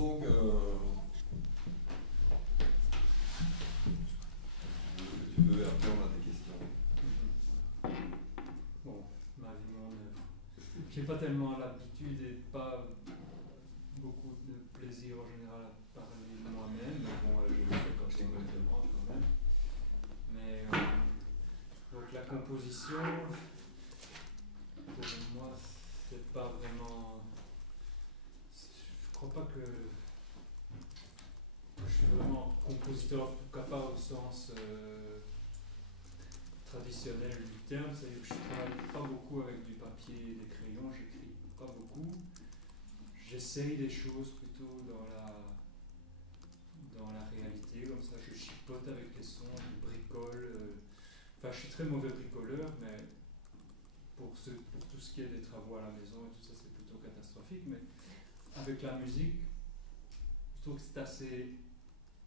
Donc, tu veux, après on a des questions. Bon, ma vie, j'ai pas tellement l'habitude et pas beaucoup de plaisir en général à parler de moi-même, mais bon, je le fais quand on me le demande quand même. Mais donc la composition, pour moi, c'est pas vraiment. Je crois pas que je suis vraiment compositeur, en tout cas pas au sens traditionnel du terme, c'est-à-dire que je travaille pas beaucoup avec du papier et des crayons, j'écris pas beaucoup. J'essaye des choses plutôt dans la réalité, comme ça je chipote avec les sons, je bricole. Enfin, je suis très mauvais bricoleur, mais pour tout ce qui est des travaux à la maison et tout ça, c'est plutôt catastrophique. Mais avec la musique, je trouve que c'est assez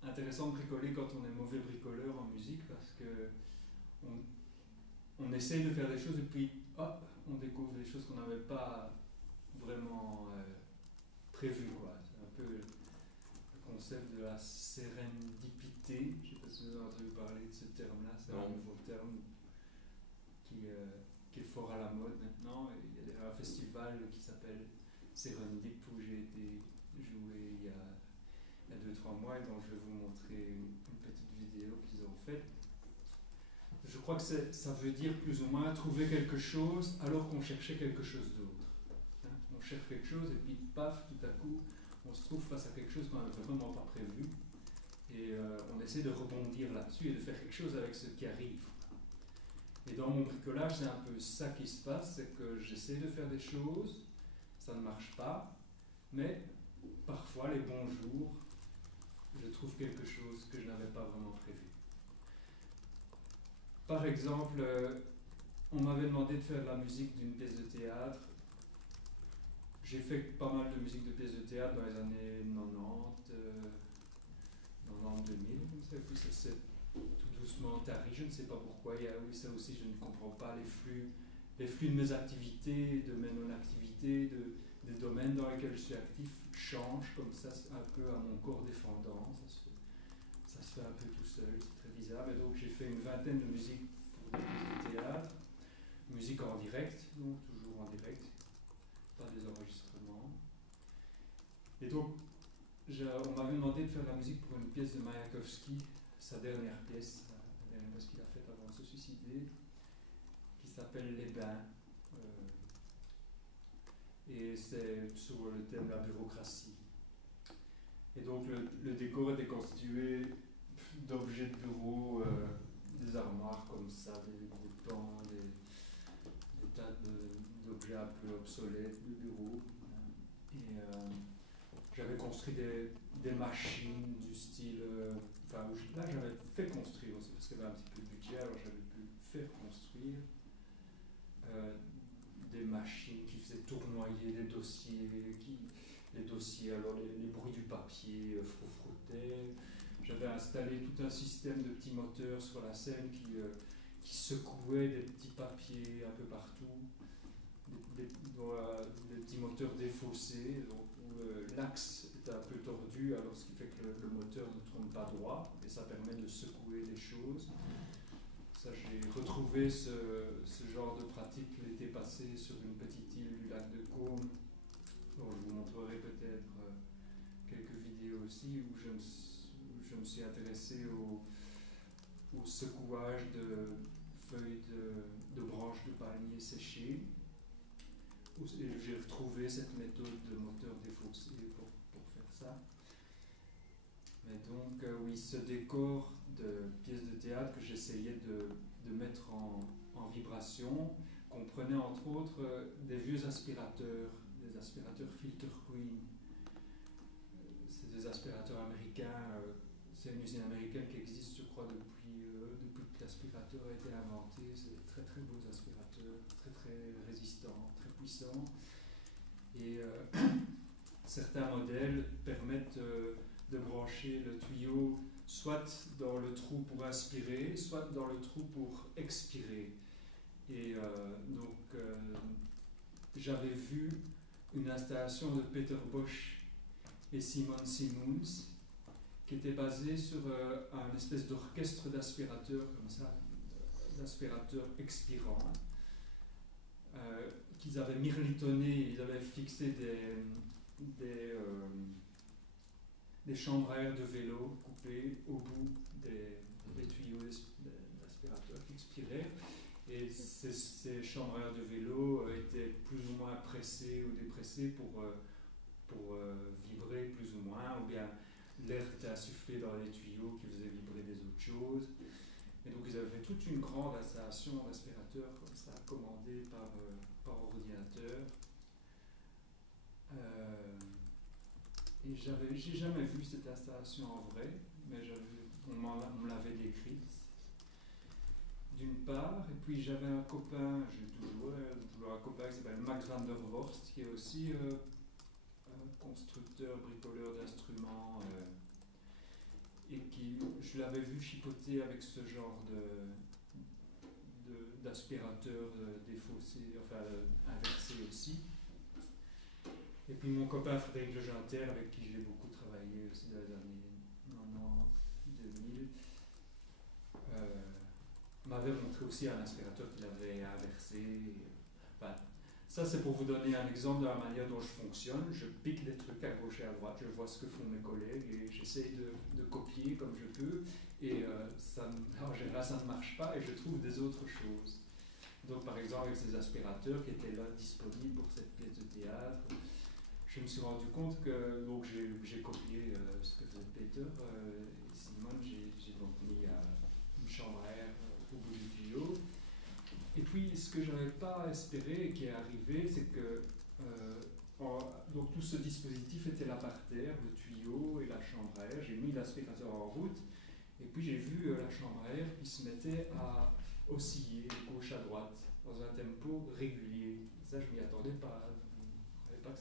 intéressant de bricoler quand on est mauvais bricoleur en musique, parce que on essaye de faire des choses et puis hop, on découvre des choses qu'on n'avait pas vraiment prévues, quoi. C'est un peu le concept de la sérendipité. Je ne sais pas si vous avez entendu parler de ce terme-là. C'est un nouveau terme qui est fort à la mode maintenant. Et il y a un festival qui s'appelle Serendip où j'ai été joué il y a 2-3 mois et dont je vais vous montrer une petite vidéo qu'ils ont faite. Je crois que ça veut dire plus ou moins trouver quelque chose alors qu'on cherchait quelque chose d'autre. Hein, on cherche quelque chose et puis paf, tout à coup, on se trouve face à quelque chose qu'on n'avait vraiment pas prévu. Et on essaie de rebondir là-dessus et de faire quelque chose avec ce qui arrive. Et dans mon bricolage, c'est un peu ça qui se passe, c'est que j'essaie de faire des choses, ça ne marche pas, mais parfois, les bons jours, je trouve quelque chose que je n'avais pas vraiment prévu. Par exemple, on m'avait demandé de faire la musique d'une pièce de théâtre. J'ai fait pas mal de musique de pièces de théâtre dans les années 90, 2000, comme ça, et puis ça s'est tout doucement tari, je ne sais pas pourquoi. Oui, ça aussi, je ne comprends pas les flux de mes activités, de mes non-activités, des domaines dans lesquels je suis actif changent comme ça, un peu à mon corps défendant. Ça se fait un peu tout seul, c'est très bizarre. Et donc j'ai fait une vingtaine de musiques pour des pièces de théâtre, musique en direct, donc toujours en direct, pas des enregistrements. Et donc on m'avait demandé de faire la musique pour une pièce de Mayakovsky, sa dernière pièce, la dernière pièce qu'il a faite avant de se suicider, qui s'appelle Les Bains. Et c'est sur le thème de la bureaucratie. Et donc le décor était constitué d'objets de bureau, des armoires comme ça, des bancs, des tas d'objets un peu obsolètes de bureau. Et j'avais construit des machines du style. Là, j'avais fait construire aussi, parce qu'il y avait un petit peu de budget, alors j'avais pu faire construire des machines qui faisaient tournoyer des dossiers, alors les bruits du papier frottaient. J'avais installé tout un système de petits moteurs sur la scène qui secouaient des petits papiers un peu partout, des petits moteurs défaussés, donc, où l'axe est un peu tordu, alors ce qui fait que le moteur ne tourne pas droit, et ça permet de secouer des choses. Ça, j'ai retrouvé ce genre de pratique l'été passé sur une petite île du lac de Caume. Bon, je vous montrerai peut-être quelques vidéos aussi où je me suis intéressé au secouage de feuilles de branches de palmier séchées. J'ai retrouvé cette méthode de moteur défaussé pour faire ça. Mais donc, oui, ce décor de pièces de théâtre que j'essayais de mettre en vibration comprenait entre autres des vieux aspirateurs, des aspirateurs Filter Queen. C'est des aspirateurs américains. C'est une usine américaine qui existe, je crois, depuis que l'aspirateur a été inventé. C'est des très très beaux aspirateurs, très très résistants, très puissants. Et certains modèles permettent de brancher le tuyau soit dans le trou pour inspirer, soit dans le trou pour expirer. Et j'avais vu une installation de Peter Bosch et Simon Simmons, qui était basé sur un espèce d'orchestre d'aspirateurs, comme ça, d'aspirateurs expirants, qu'ils avaient mirlitonné, ils avaient fixé des chambres à air de vélo coupées au bout des tuyaux d'aspirateur qui expiraient. Et ces chambres à air de vélo étaient plus ou moins pressées ou dépressées pour vibrer plus ou moins, ou bien l'air était insufflé dans les tuyaux qui faisaient vibrer des autres choses. Et donc ils avaient fait toute une grande installation d'aspirateurs comme ça, commandée par ordinateur. Et j'ai jamais vu cette installation en vrai, mais on me l'avait décrite d'une part. Et puis j'avais un copain, j'ai toujours un copain qui s'appelle Max van der Worst, qui est aussi constructeur, bricoleur d'instruments, et je l'avais vu chipoter avec ce genre d'aspirateur défaussé, enfin inversé aussi. Et puis mon copain Frédéric Lejonter, avec qui j'ai beaucoup travaillé aussi dans les années 90-2000, m'avait montré aussi un aspirateur qu'il avait inversé. Enfin, ça, c'est pour vous donner un exemple de la manière dont je fonctionne. Je pique des trucs à gauche et à droite, je vois ce que font mes collègues et j'essaye de copier comme je peux. Et en général, ça ne marche pas et je trouve des autres choses. Donc, par exemple, avec ces aspirateurs qui étaient là disponibles pour cette pièce de théâtre, je me suis rendu compte que donc j'ai copié ce que faisait Peter et Simon. J'ai donc mis une chambre à air au bout du tuyau. Et puis, ce que je n'avais pas espéré et qui est arrivé, c'est que donc tout ce dispositif était là par terre, le tuyau et la chambre à air. J'ai mis l'aspirateur en route et puis j'ai vu la chambre à air qui se mettait à osciller de gauche à droite dans un tempo régulier. Ça, je ne m'y attendais pas. Je ne savais pas que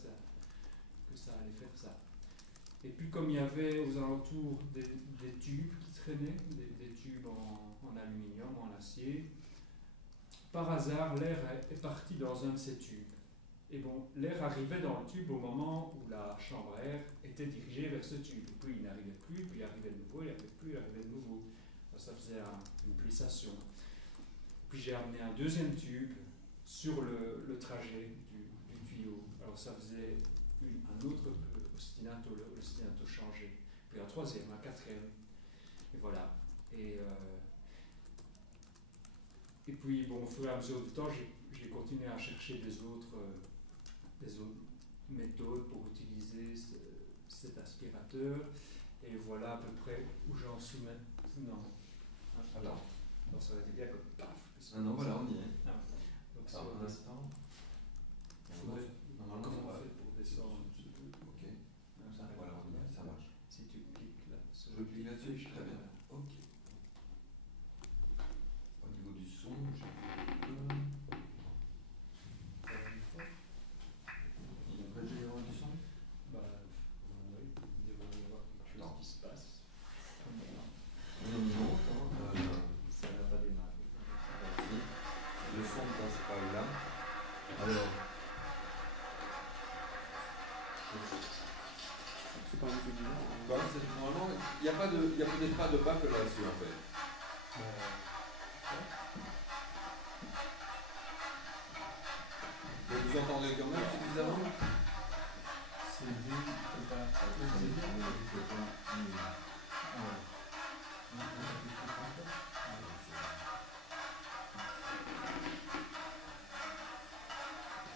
ça allait faire ça. Et puis, comme il y avait aux alentours des tubes qui traînaient, des tubes en aluminium, en acier, par hasard, l'air est parti dans un de ces tubes. Et bon, l'air arrivait dans le tube au moment où la chambre à air était dirigée vers ce tube. Et puis il n'arrivait plus, puis il arrivait de nouveau, il n'arrivait plus, il arrivait de nouveau. Ça faisait une pulsation. Puis j'ai amené un deuxième tube sur le trajet du tuyau. Alors ça faisait un autre ostinato, l'ostinato changé. Puis un troisième, un quatrième. Et voilà. Et puis, bon, au fur et à mesure du temps, j'ai continué à chercher des autres méthodes pour utiliser cet aspirateur. Et voilà à peu près où j'en suis maintenant. Alors, ça aurait été bien comme paf. non, voilà, on y est. Donc, alors, un instant. Normalement, comment ça on va. fait pour descendre un petit peu? Ok. Ça Voilà, on y est, ça marche. Si tu cliques là. Je clique là-dessus, très bien. Ok. Au niveau du son, j'ai il y a pas de général du son? Bah, oui, il devrait y avoir quelque chose qui se passe. Non, Ça n'a pas démarré. le son ne passe pas là. Alors. C'est pas un peu bizarre. Bah, normalement, il n'y a pas de baffle là-dessus en fait. Mais vous entendez quand même suffisamment? C'est lui qui va.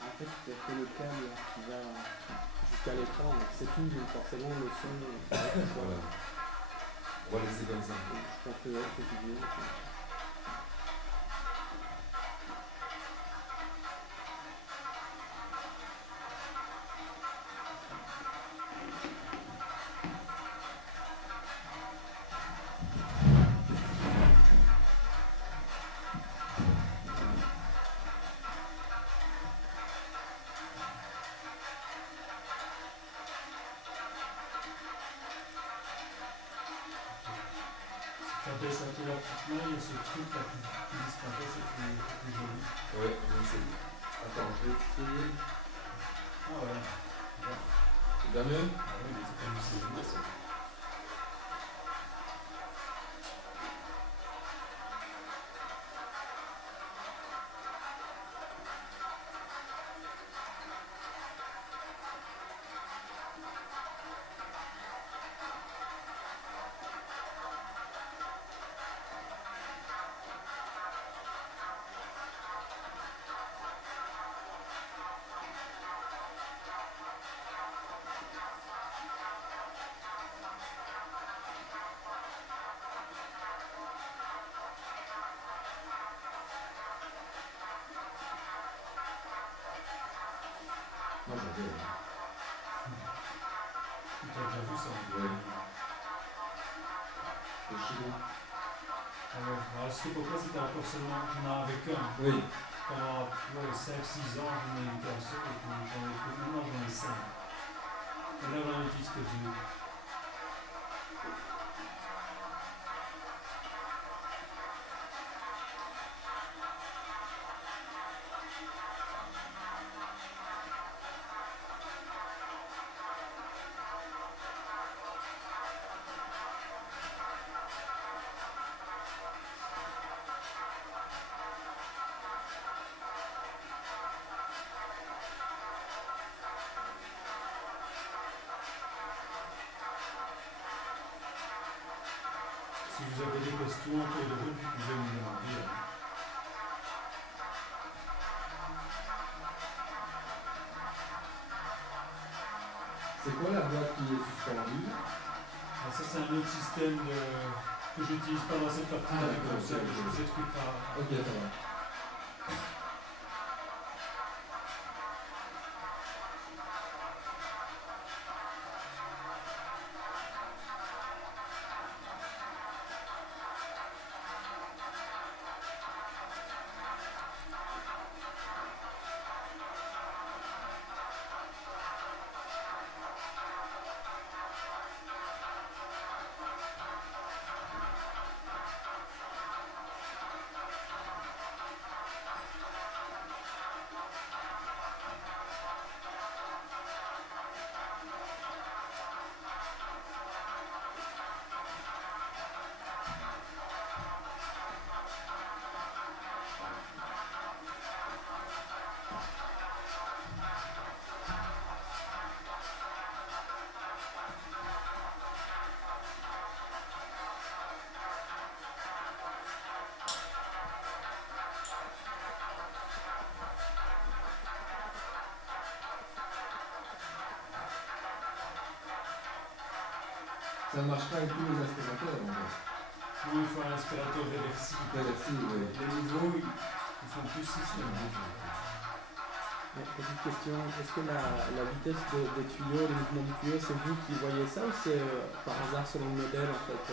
En fait, il y a que le câble qui va jusqu'à l'écran, c'est tout, donc forcément le son. Voilà. On va laisser comme ça. Je pense que c'est suffisant. Quand elle s'appelle rapidement, il y a ce truc là qui disparaît, c'est plus joli. Ouais, donc c'est. Attends, je vais essayer. Ah ouais. Et Ça va mieux? Ah oui, mais c'est comme si c'était ça. Moi j'avais. Tu as déjà vu ça? Ouais. Le chili. Ah ouais. Alors, à cette époque-là, c'était encore seulement, j'en avais qu'un. Oui. Pendant 5-6 ans, j'en ai eu qu'un seul, et puis j'en ai trouvé. Maintenant, j'en ai 5. Et là, j'en utilise que 2. Si vous avez des questions en cours de route, vous pouvez me demander. C'est quoi la boîte qui est suspendue? Alors ça, c'est un autre système que j'utilise pas dans cette partie-là du concept. Je vous expliquerai. Ok, ça va. Ça ne marche pas avec tous les aspirateurs en fait. Oui, il faut un aspirateur réversible. Réversible, oui. Les nouveaux, ils font plus système. Petite question, est-ce que la vitesse des tuyaux, le mouvement du tuyau, c'est vous qui voyez ça ou c'est par hasard selon le modèle en fait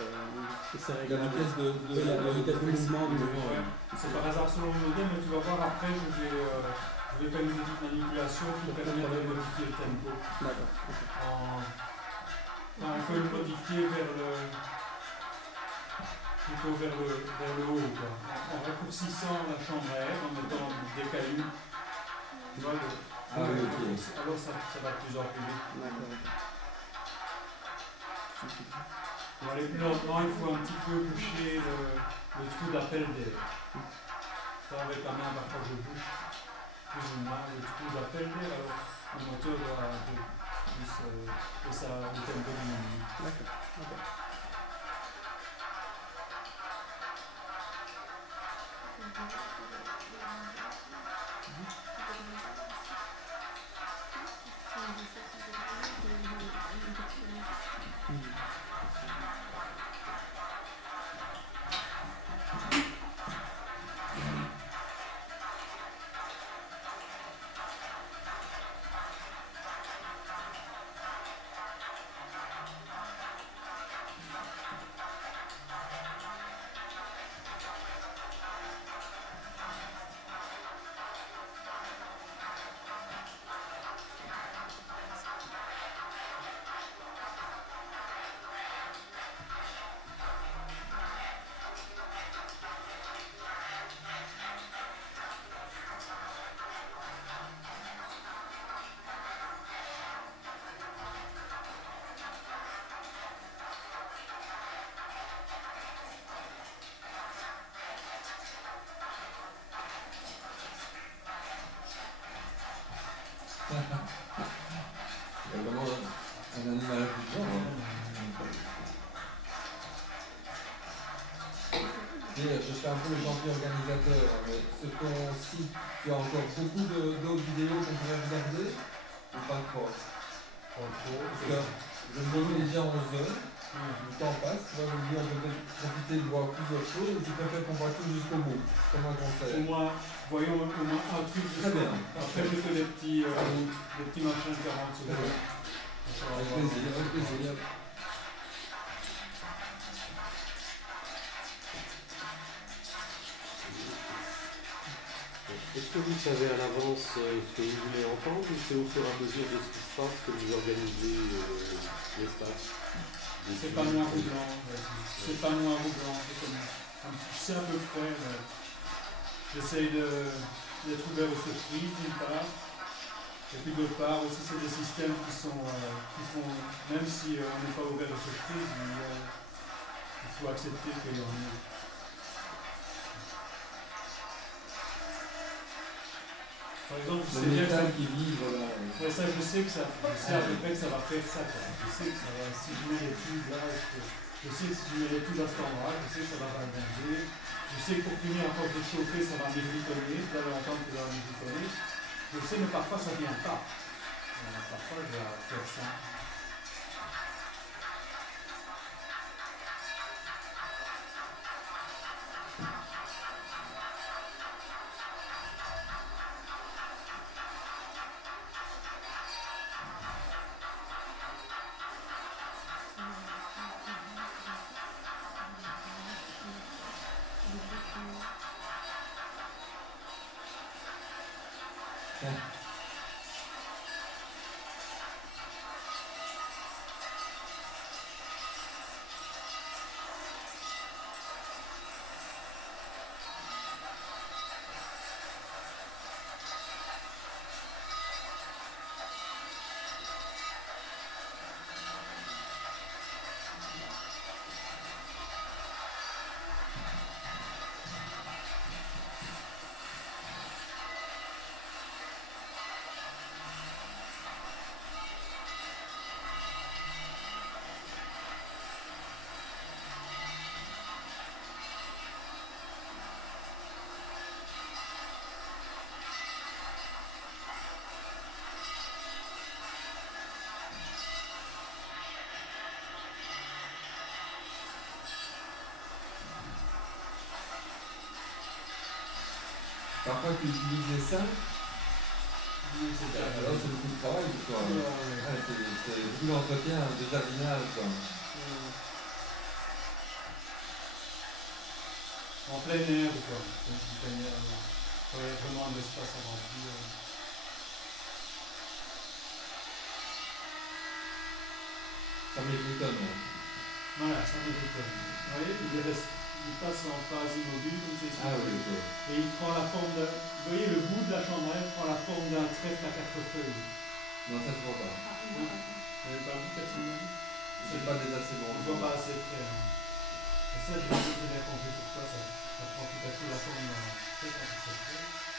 c'est La vitesse de mouvement du Ouais. C'est par hasard selon le modèle, mais tu vas voir après, je vais faire une petite manipulation qui permet de modifier le tempo. D'accord. On peut le modifier plutôt vers le haut, quoi. En raccourcissant la chambre à air, en mettant des cailloux. Tu vois, Ah oui, ok. alors ça va de plus en plus vite. Pour aller plus lentement, il faut un petit peu boucher le trou d'appel d'air. Ça, avec la main, parfois je bouche plus ou moins le trou d'appel d'air, alors le moteur doit un peu plus, et ça, le tempo diminue. D'accord. C'est vraiment un animal affligeant. Je fais un peu le gentil organisateur, mais sur ton site, tu as encore beaucoup d'autres vidéos qu'on pourrait regarder ou pas trop? Parce que je me dis déjà 11 heures, le temps passe, tu vois, je me dis on peut peut-être profiter de voir plusieurs choses, ou tu préfères qu'on voit tout jusqu'au bout, comme un conseil. Au moins, voyons au moins un truc. Très bien. Après, je fais des petits machins 40 secondes. Avec plaisir, avec plaisir. Est-ce que vous savez à l'avance ce que vous voulez entendre ou c'est au fur et à mesure de ce qui se passe que vous organisez l'espace? C'est pas noir ou blanc. C'est pas noir ou blanc. C'est à peu près. J'essaye d'être ouvert aux surprises d'une part. Et puis d'autre part aussi c'est des systèmes qui font, même si on n'est pas ouvert aux surprises, il faut accepter qu'il y en ait. Par exemple, je sais bien que ça, qui vivent là. ouais, ça, je sais à peu près que ça va faire ça. Quoi. Je sais que ça va, si je mets les pubs là, je sais que si je mets les pubs à cet endroit, je sais que ça va rebondir. Je sais que pour finir, à force de chauffer, ça va m'irriter. Vous allez entendre que ça va m'irriter. Je sais, mais parfois ça ne vient pas. Parfois je vais faire ça. Parfois tu utilises les seins, Oui, c'est ça. alors c'est beaucoup de travail pour toi. Ouais, c'est beaucoup d'entretien, de jardinage. Quoi. En plein air ou quoi. En plein air, il y a vraiment de l'espace à remplir. Ça m'étonne. Voilà, ça m'étonne. Vous voyez, il passe en phase immobile, comme c'est Ah oui, ok. et il prend la forme d'un. Vous voyez, le bout de la chandelle prend la forme d'un trèfle à 4 feuilles. Non, ça se voit pas. Vous n'avez pas vu personne? C'est pas des assez bons. On ne voit pas assez près. Hein. Et ça, je vais bien compris pourquoi ça prend tout à coup la forme d'un trèfle à 4 feuilles.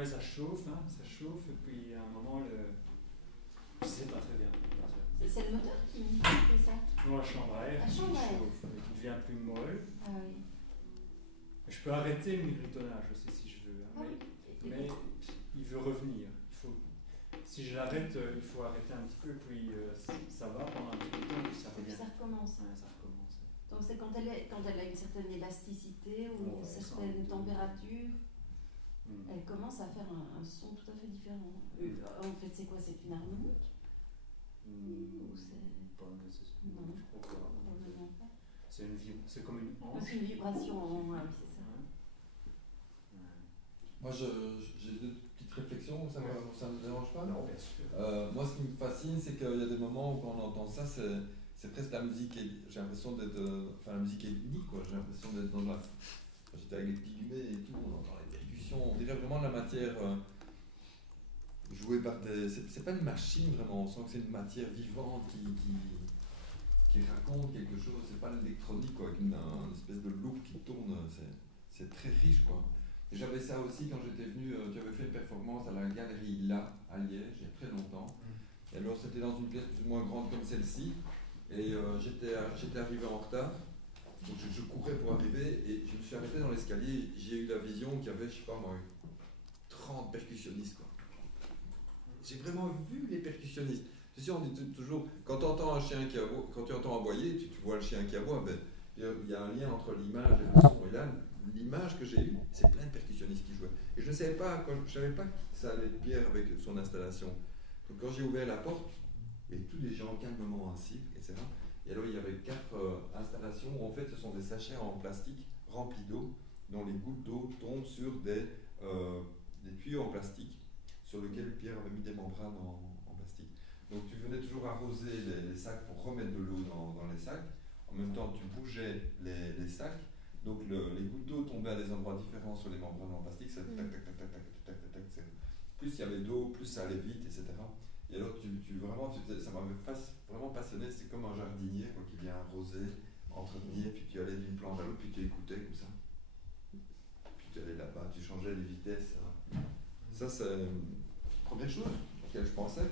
Ouais, ça chauffe, et puis à un moment, je sais pas très bien. C'est le moteur qui fait ça? Non, la chambre à air La qui chambre à air. chauffe, qui devient plus molle. Ah oui. Je peux arrêter le microtonnage aussi si je veux, hein, Ah oui. mais il veut revenir. Si je l'arrête, il faut arrêter un petit peu, puis ça va pendant un petit peu de temps, puis ça Et puis revient. ça recommence. Ouais, ça recommence. Donc c'est quand elle a une certaine élasticité ou une certaine température, elle commence à faire un son tout à fait différent. En fait, c'est quoi? C'est une harmonique? Ou c'est... Pas nécessairement. Non, je crois pas. probablement pas. C'est comme une hanche. C'est une vibration, oui, c'est ça. Moi, j'ai deux petites réflexions, ça ne me dérange pas? Non, bien sûr. Moi, ce qui me fascine, c'est qu'il y a des moments où quand on entend ça, c'est presque la musique, j'ai l'impression d'être, enfin la musique ethnique, quoi. J'ai l'impression d'être dans la... J'étais avec les pygmées et tout, dans les percussions, on dirait vraiment de la matière jouée par des... C'est pas une machine vraiment, on sent que c'est une matière vivante qui raconte quelque chose, c'est pas l'électronique, quoi, avec une espèce de loupe qui tourne, c'est très riche, quoi. Et j'avais ça aussi quand j'étais venu, tu avais fait une performance à la galerie là, à Liège, il y a très longtemps. Et alors c'était dans une pièce plus ou moins grande comme celle-ci, et j'étais arrivé en retard, donc je courais pour arriver, et je me suis arrêté dans l'escalier, j'ai eu la vision qu'il y avait, je sais pas moi, 30 percussionnistes, quoi. J'ai vraiment vu les percussionnistes. Tu sais, on dit toujours, quand tu entends un chien qui aboie, quand tu entends aboyer, tu vois le chien qui aboie, ben, il y a un lien entre l'image et le son, et là, l'image que j'ai eue, c'est plein de percussionnistes qui jouaient. Et je ne savais pas, je savais pas que ça allait être Pierre avec son installation. Donc quand j'ai ouvert la porte, il y avait tous les gens calmement assis, etc. Et alors il y avait 4 installations où en fait ce sont des sachets en plastique remplis d'eau, dont les gouttes d'eau tombent sur des tuyaux en plastique sur lesquels Pierre avait mis des membranes en plastique. Donc tu venais toujours arroser les sacs pour remettre de l'eau dans les sacs. En même temps tu bougeais les sacs. Donc les gouttes d'eau tombaient à des endroits différents sur les membranes en plastique, ça tac tac tac tac tac tac tac tac tac. Plus il y avait d'eau, plus ça allait vite, etc. Et alors ça m'avait vraiment passionné, c'est comme un jardinier quoi, qui vient arroser, entretenir, puis tu allais d'une plante à l'autre, puis tu écoutais comme ça. Puis tu allais là-bas, tu changeais les vitesses. Ça c'est la première chose à laquelle je pensais.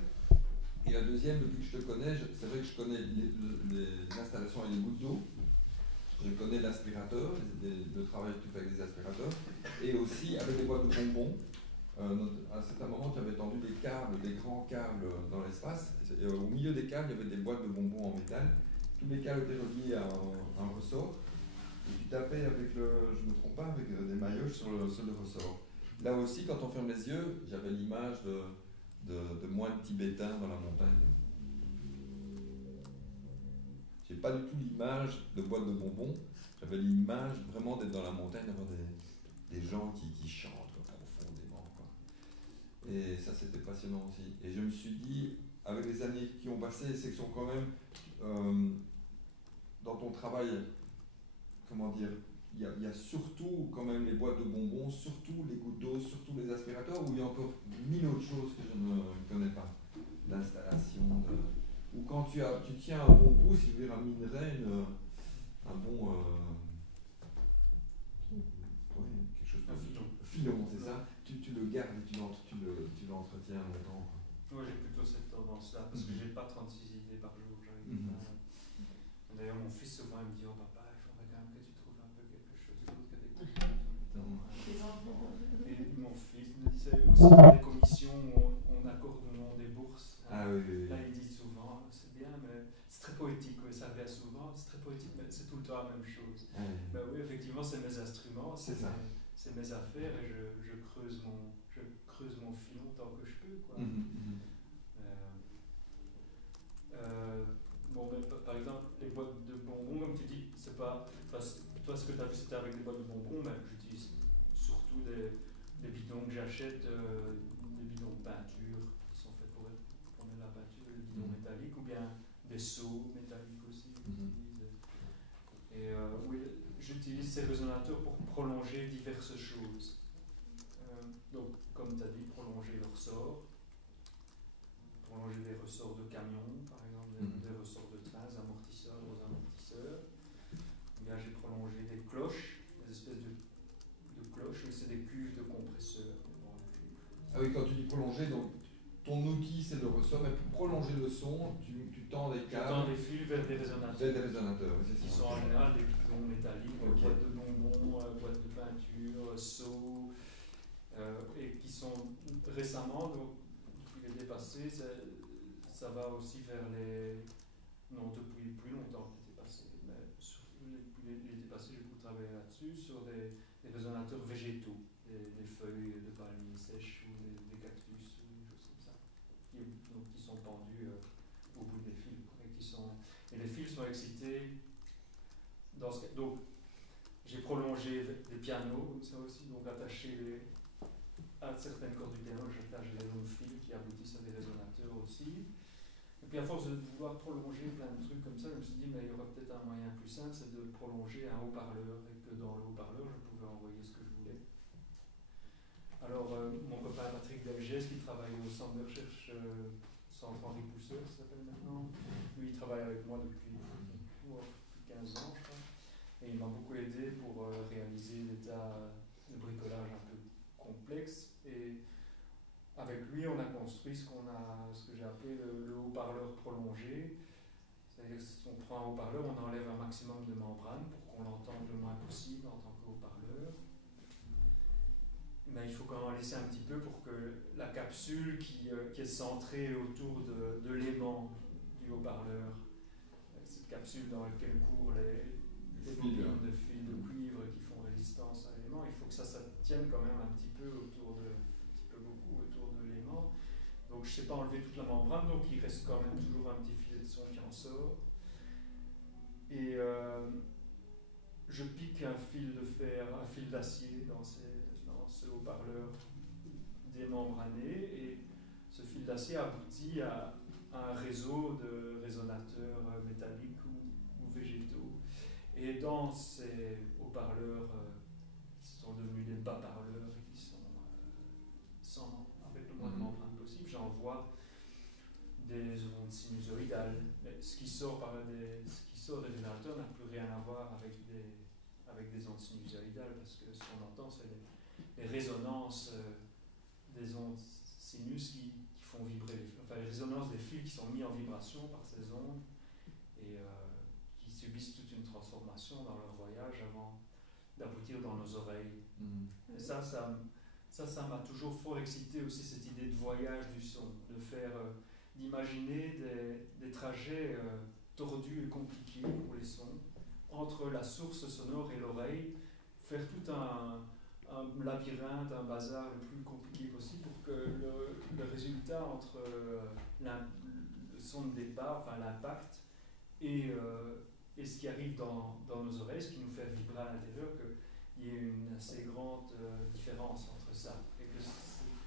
Et la deuxième, depuis que je te connais, c'est vrai que je connais les installations avec les gouttes d'eau. Je connais l'aspirateur, le travail que tu fais avec les aspirateurs, et aussi avec des boîtes de bonbons. À un certain moment, tu avais tendu des câbles, des grands câbles dans l'espace. Au milieu des câbles, il y avait des boîtes de bonbons en métal. Tous les câbles étaient reliés à un ressort. Et tu tapais avec je ne me trompe pas, avec des maillotches sur le ressort. Là aussi, quand on ferme les yeux, j'avais l'image de moines tibétains dans la montagne. J'ai pas du tout l'image de boîte de bonbons, j'avais l'image vraiment d'être dans la montagne, d'avoir des gens qui chantent quoi, profondément. Quoi. Et ça c'était passionnant aussi. Et je me suis dit, avec les années qui ont passé, c'est que sont quand même dans ton travail, comment dire, il y a surtout quand même les boîtes de bonbons, surtout les gouttes d'eau, surtout les aspirateurs, où il y a encore 1000 autres choses que je ne connais pas. L'installation, ou quand tu tiens un bon bout, si je veux dire un minerai, un bon... quelque chose de filon, c'est ça, tu le gardes et tu l'entretiens longtemps. Moi j'ai plutôt cette tendance-là, parce que j'ai pas 36 idées par jour. D'ailleurs mon fils souvent il me dit, oh papa, il faudrait quand même que tu trouves un peu quelque chose d'autre que des trucs tout le temps. Et mon fils me dit ça aussi dans des commissions où on accorde au nom des bourses. Ah oui. Là il dit souvent, c'est bien, mais c'est très poétique, oui, ça revient souvent, c'est très poétique, mais c'est tout le temps la même chose. Ben oui, effectivement, c'est mes instruments, c'est mes affaires, et je creuse mon filon tant que je peux, quoi. Bon, mais par exemple, les boîtes de bonbons, comme tu dis, c'est pas. Toi, ce que tu as vu, c'était avec des boîtes de bonbons, mais j'utilise surtout des bidons que j'achète, des bidons de peinture qui sont faits pour mettre la peinture, des bidons métalliques, ou bien des seaux métalliques aussi. Et oui, j'utilise ces résonateurs pour prolonger diverses choses. Donc, comme tu as dit, prolonger le ressort, prolonger des ressorts de camions, par exemple, des ressorts de trains, des amortisseurs aux amortisseurs. Bien, j'ai prolongé des cloches, des espèces de cloches, mais c'est des cuves de compresseurs. Bon, Ah oui, quand tu dis prolonger, donc ton outil c'est le ressort, mais pour prolonger le son, tu tends des câbles. Je tends des fils vers des résonateurs. Vers des résonateurs, oui, c'est Qui ça. sont en général des bidons métalliques, Ok. boîtes de bonbons, boîtes de peinture, seaux, et qui sont récemment, donc, depuis l'été passé, ça va aussi vers les. Non, depuis plus longtemps que l'été passé, mais depuis l'été passé, j'ai beaucoup travaillé là-dessus, sur des résonateurs végétaux, des feuilles de palmier sèches ou des cactus ou des choses comme ça, qui sont pendus au bout des fils. Et les fils sont excités. Donc, j'ai prolongé des pianos comme ça aussi, donc attaché à certaines cordes du piano, j'attache des longs fils qui aboutissent à des résonateurs aussi. Et puis à force de vouloir prolonger plein de trucs comme ça, je me suis dit, mais il y aura peut-être un moyen plus simple, c'est de prolonger un haut-parleur, et que dans le haut-parleur, je pouvais envoyer ce que je voulais. Alors, mon copain Patrick Delgès, qui travaille au centre de recherche Centre Henri Pousseur, ça s'appelle maintenant, lui, il travaille avec moi depuis plus de 15 ans, je crois. Et il m'a beaucoup aidé pour réaliser des tas de bricolage un peu complexe. Et avec lui, on a construit ce que j'ai appelé le haut-parleur prolongé. C'est-à-dire qu'on prend un haut-parleur, on enlève un maximum de membrane pour qu'on l'entende le moins possible en tant que haut-parleur. Mais il faut quand même laisser un petit peu pour que la capsule qui est centrée autour de l'aimant du haut-parleur, cette capsule dans laquelle courent les bobines de fils de cuivre qui font résistance à l'élément, il faut que ça tienne quand même un petit peu beaucoup autour de l'aimant. Donc je ne sais pas enlever toute la membrane, donc il reste quand même toujours un petit filet de son qui en sort. Et je pique un fil de fer, un fil d'acier dans ce haut-parleur démembrané, et ce fil d'acier aboutit à un réseau de résonateurs métalliques ou végétaux. Et dans ces haut-parleurs qui sont devenus des bas-parleurs et qui sont avec le moins de membrane possible, j'envoie des ondes sinusoïdales. Mais ce qui sort des générateurs n'a plus rien à voir avec des ondes sinusoïdales, parce que ce qu'on entend, c'est les résonances des ondes sinus qui font vibrer, les résonances des fils qui sont mis en vibration par ces ondes et qui subissent toute une transformation dans leur voyage avant d'aboutir dans nos oreilles. Et ça m'a toujours fort excité aussi, cette idée de voyage du son, d'imaginer des trajets tordus et compliqués pour les sons, entre la source sonore et l'oreille, faire tout un labyrinthe, un bazar le plus compliqué possible pour que le résultat entre le son de départ, enfin l'impact, et ce qui arrive dans nos oreilles, ce qui nous fait vibrer à l'intérieur, qu'il y ait une assez grande différence entre ça. Et que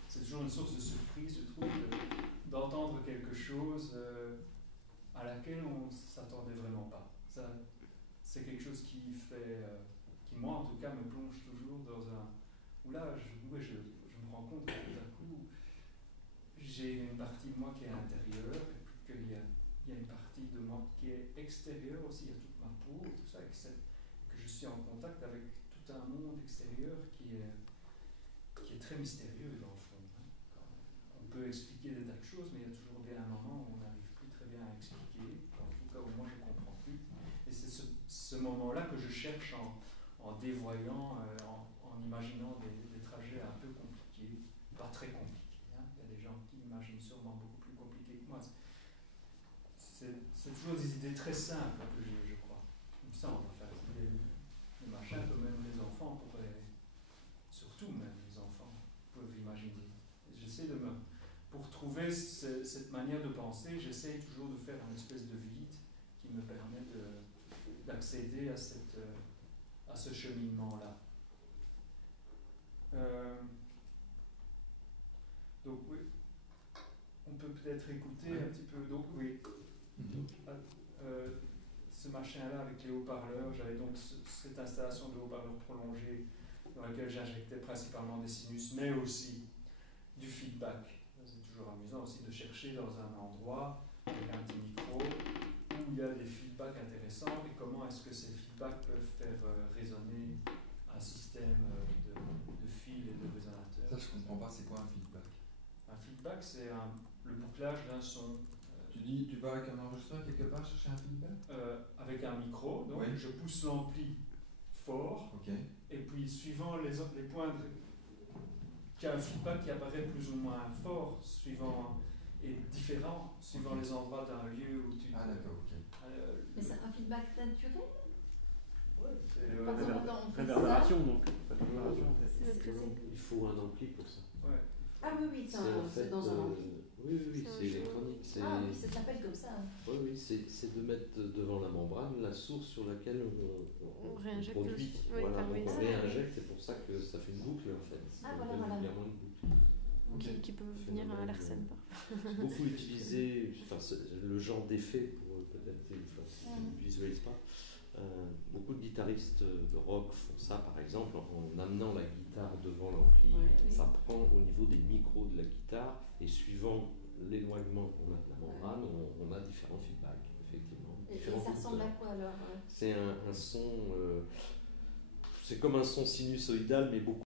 c'est toujours une source de surprise, je trouve, d'entendre quelque chose à laquelle on ne s'attendait vraiment pas. Ça, c'est quelque chose qui moi en tout cas, me plonge toujours dans où là, je me rends compte que tout d'un coup, j'ai une partie de moi qui est intérieure, et puis qu'il y a une partie de moi qui est extérieure aussi, il y a toute ma peau et tout ça, que je suis en contact avec tout un monde extérieur qui est très mystérieux dans le fond. On peut expliquer des tas de choses, mais il y a toujours bien un moment où on n'arrive plus très bien à expliquer, en tout cas où moi je ne comprends plus. Et c'est ce moment-là que je cherche en dévoyant, en imaginant des trajets un peu compliqués, pas très compliqués. Hein. Il y a des gens qui imaginent sûrement beaucoup plus compliqués que moi. C'est toujours des idées très simples que je crois. Comme ça, on va faire des machins que même les enfants pourraient, surtout même les enfants, peuvent imaginer. J'essaie pour trouver cette manière de penser, j'essaie toujours de faire une espèce de vide qui me permet d'accéder à ce cheminement-là. Donc oui, on peut peut-être écouter un petit peu. Donc oui, ce machin-là avec les haut-parleurs, j'avais donc cette installation de haut-parleurs prolongés dans laquelle j'injectais principalement des sinus, mais aussi du feedback. C'est toujours amusant aussi de chercher dans un endroit avec un petit micro où il y a des feedbacks intéressants et comment est-ce que ces feedbacks peuvent faire résonner un système de fils et de résonateurs. Ça, je comprends pas, c'est quoi un feedback? feedback, c'est le bouclage d'un son. Tu vas avec un enregistreur quelque part chercher un feedback? Avec un micro, donc Oui. je pousse l'ampli fort, Ok. et puis suivant les points, qu'il y a un feedback qui apparaît plus ou moins fort, et différent, suivant les endroits d'un lieu où tu... Ah d'accord, ok. Mais c'est un feedback naturel? Ouais, c'est... Par exemple, quand on fait Réverbération, ça, donc. Réverbération, en fait. Il faut un ampli pour ça. Ouais. Ah oui, C'est en fait, c'est dans un ampli. oui, c'est électronique. Ah oui, ça s'appelle comme ça. Oui, c'est de mettre devant la membrane la source sur laquelle on réinjecte produit. aussi. Oui, Voilà, enfin, donc oui, on ça. réinjecte, c'est pour ça que ça fait une boucle en fait. Ah, voilà, Il y a voilà. moins de boucle. Qui peut venir à l'arsène parfois. C'est beaucoup utilisé, le genre d'effet pour peut-être ne visualise pas. Beaucoup de guitaristes de rock font ça par exemple en amenant la guitare devant l'ampli. Oui. Ça prend au niveau des micros de la guitare et suivant l'éloignement qu'on a de la membrane, on a différents feedbacks effectivement. Et ça ressemble à quoi alors? C'est un son, c'est comme un son sinusoïdal mais beaucoup